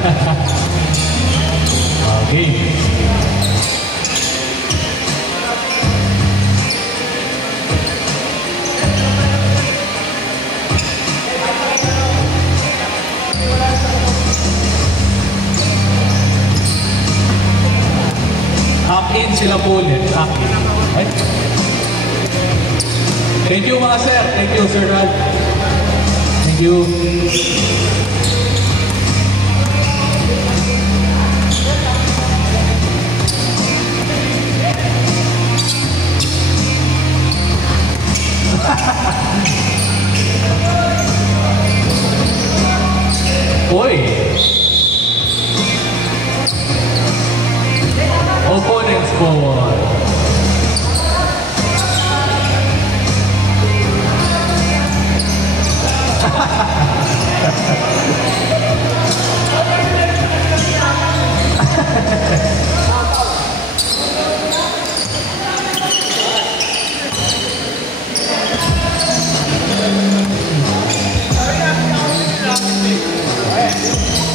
Okay. Up in sila po ulit. Up in. Ay. Thank you mga sir. Thank you Sir Rod. Thank you. Uy. Opponents forward.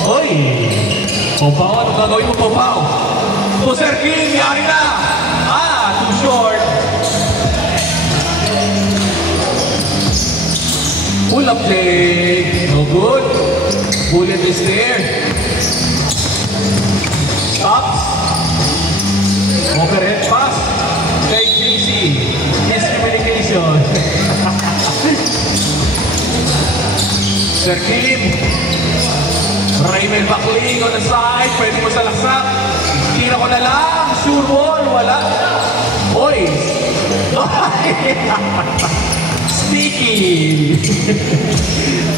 Uy! Popaw, ano gagawin mo, Popaw? To Sir King, yari na! Too short. Pull up leg. No good. Bullet is there. Stops. Overhead pass. Take easy. Miscommunication. Sir Kim. Raymond Bakling on the side. Pwede mo sa laksak. Tira ko na lang. Sure ball. Wala. Oy. Sticky.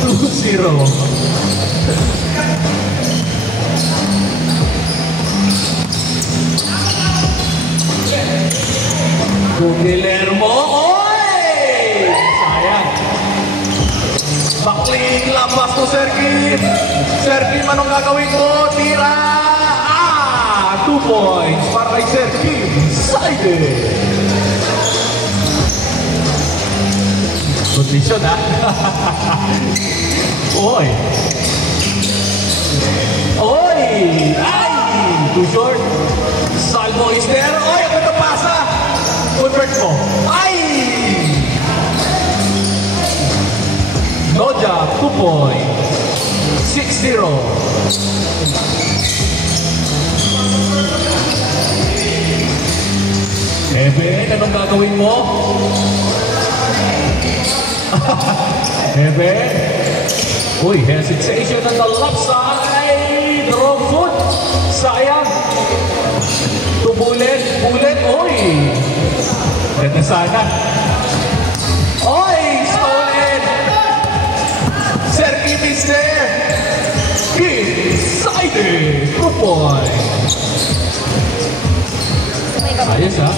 2-0. Guillermo. Oy! Sayang. Bakling labas to Sir Kim. Sir Kim, anong gagawin ko? Tira! 2 points para kay Sir Kim. Sided. Position ha? Oy! Oy! Ay! Too short. Salvo is there. Oy! Ako ito pasa. Convert mo. Ay! No job. 2 points. 6-0. Eben, anong gagawin mo? Eben. Uy, hesitation on the left side. Wrong foot. Sayang. To bullet. Bullet. Uy. Ganda sana. Uy, stolen. Sir Kim is there. Kim, sided. 2 points. Ayos ha.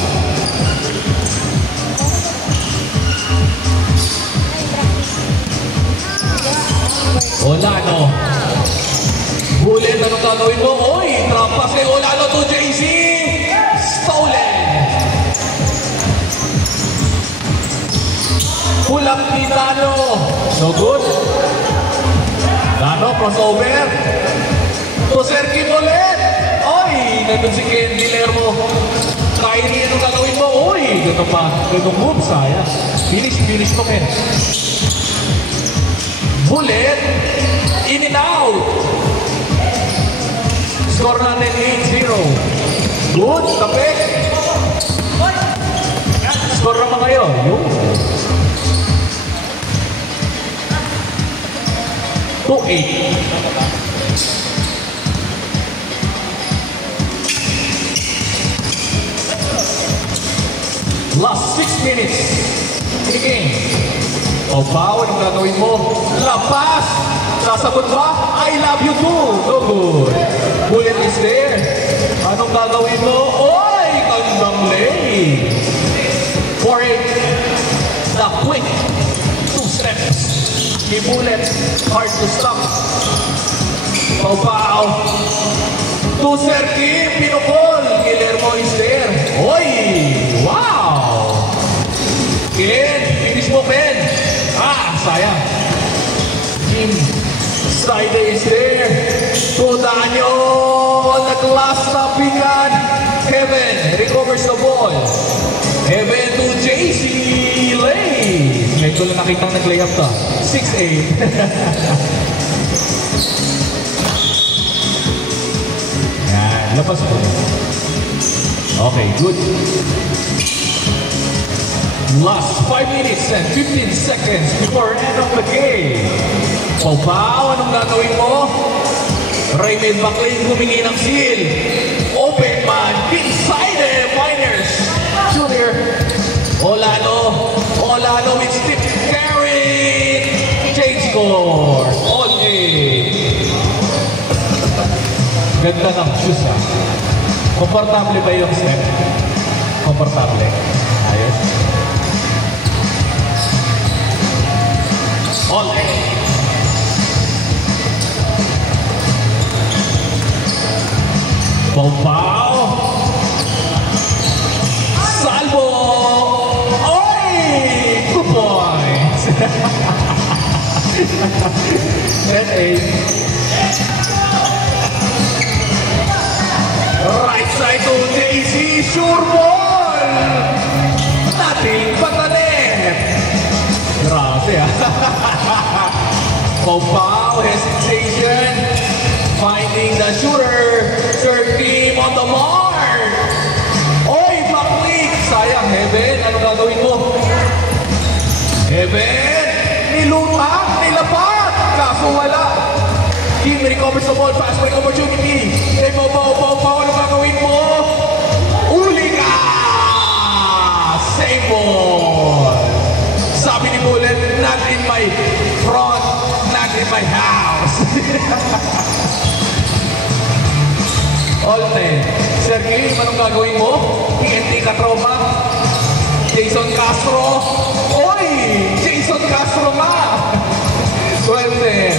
Olano. Bullet, anong gagawin mo? Uy, trampas kay Olano to JC. Stolen. Pulang ni Dano. No good. Dano, crossover. To Sir Kim ulit. Uy, nandun si Ken Guillermo. Kyrie, anong gagawin mo? Uy, gano'n pa. Gano'ng move, sayang. Finish mo, Ken. Bullet. In and out. Score natin 8-0. Good, tapik. Score naman kayo. Yung 2-8. Last 6 minutes in the game. O Pao, anong gagawin mo? Lapas! Sasagot ba? I love you too! No good. Bullet is there. Anong gagawin mo? Oy! Kandang lane! For it, the quick 2 steps. The bullet, hard to stop. Pao. To Sir Kim, pinukol. Guillermo is there. Oy! Wow! Ken, finish mo, Ken. Sayang. Kim, Saide is there. Tundaan nyo. Nag-last tappingan. Heaven recovers the ball. Heaven to JC Lays. Ngayon ko lang nakitang nag-layup to. 6-8. Yan, labas po. Okay, good. Last 5 minutes and 15 seconds before end of the game. Pau, anong gagawin mo? Raymond McLean humingi ng seal. Open man, decided Miners. Junior. Olano with stiff carry. Change score. All game. Ganda ng shoes ha. Komportable ba yung step? Komportable. Ayos. All game. Pau. Salvo. Oy! 2 points. 10-8. Right side to JC. Sure ball. Nothing but the net. Grabe Pau hesitation. Finding the shooter. Third team on the mark. Oy, McLean. Sayang, Heaven. Ano gagawin mo? Heaven. Nilutang, nilapat. Kaso wala. Team recovers the ball. Fast break opportunity. Hey, Pau. Ano gagawin mo? Uli ka! Same ball. Sabi ni Bullet, not in my front, not in my house. All 10. Sergey, anong gagawin mo? TNT Katroma. Jason Castro. Oy! Jason Castro nga! 12-10.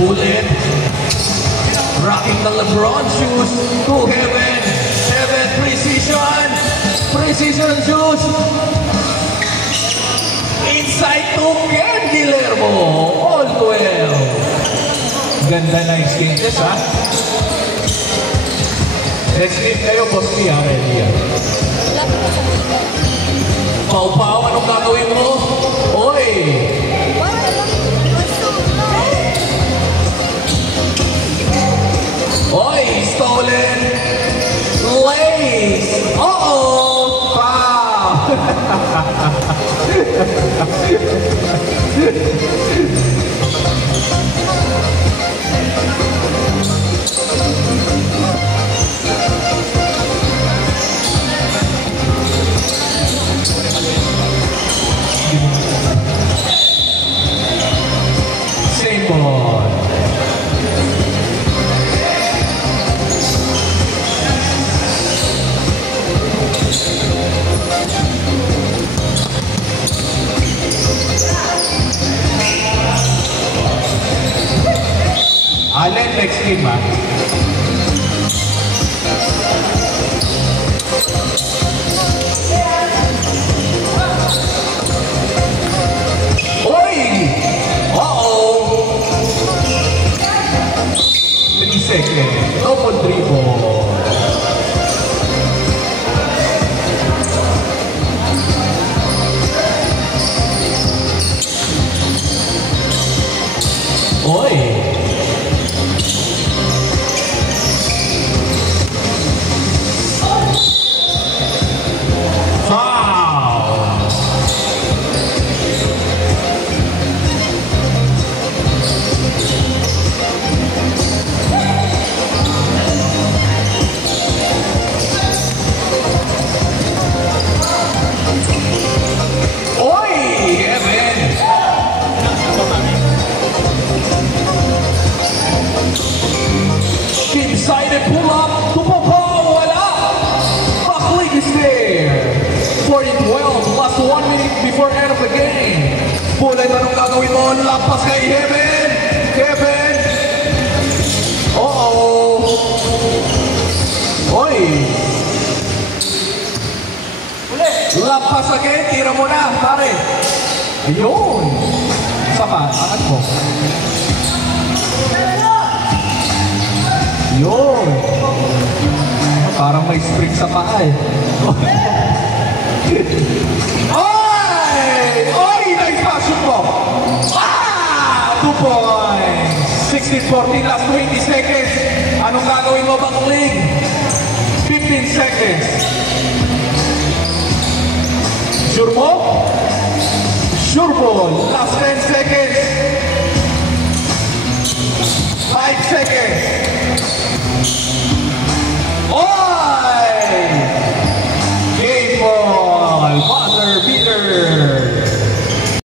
Bullet. Rocking the LeBron shoes to Heaven. Heaven precision. Precision shoes. Inside to Ken Guillermo. All 12. Ganda na yung skates, ha? Let's leave kayo, boss niya. Ready yan. Pau, anong gagawin mo? Oy! Oy! Stolen! Lays! Uh-oh! Foul! Same ball. Allen, next game, ha? Oy! Uh-oh! 3 seconds. Double dribble. Oy! Decided pull up to Pau, wala! McLean is there! 40-12, last 1 minute before end of the game. Bullet, anong gagawin mo? Lampas kay Heaven! Heaven! Uh-oh! Oy! Lampas again, tira mo na, pare. Ayun. Isa pa, angat mo. Ayun. Parang may spring sa paa eh. Oy! Oy! Nag-passion mo! Ah! 2 points! 16-14, last 20 seconds. Anong gagawin mo bang Ling? 15 seconds. Sure mo? Sure ball. Last 10 seconds. 5 seconds.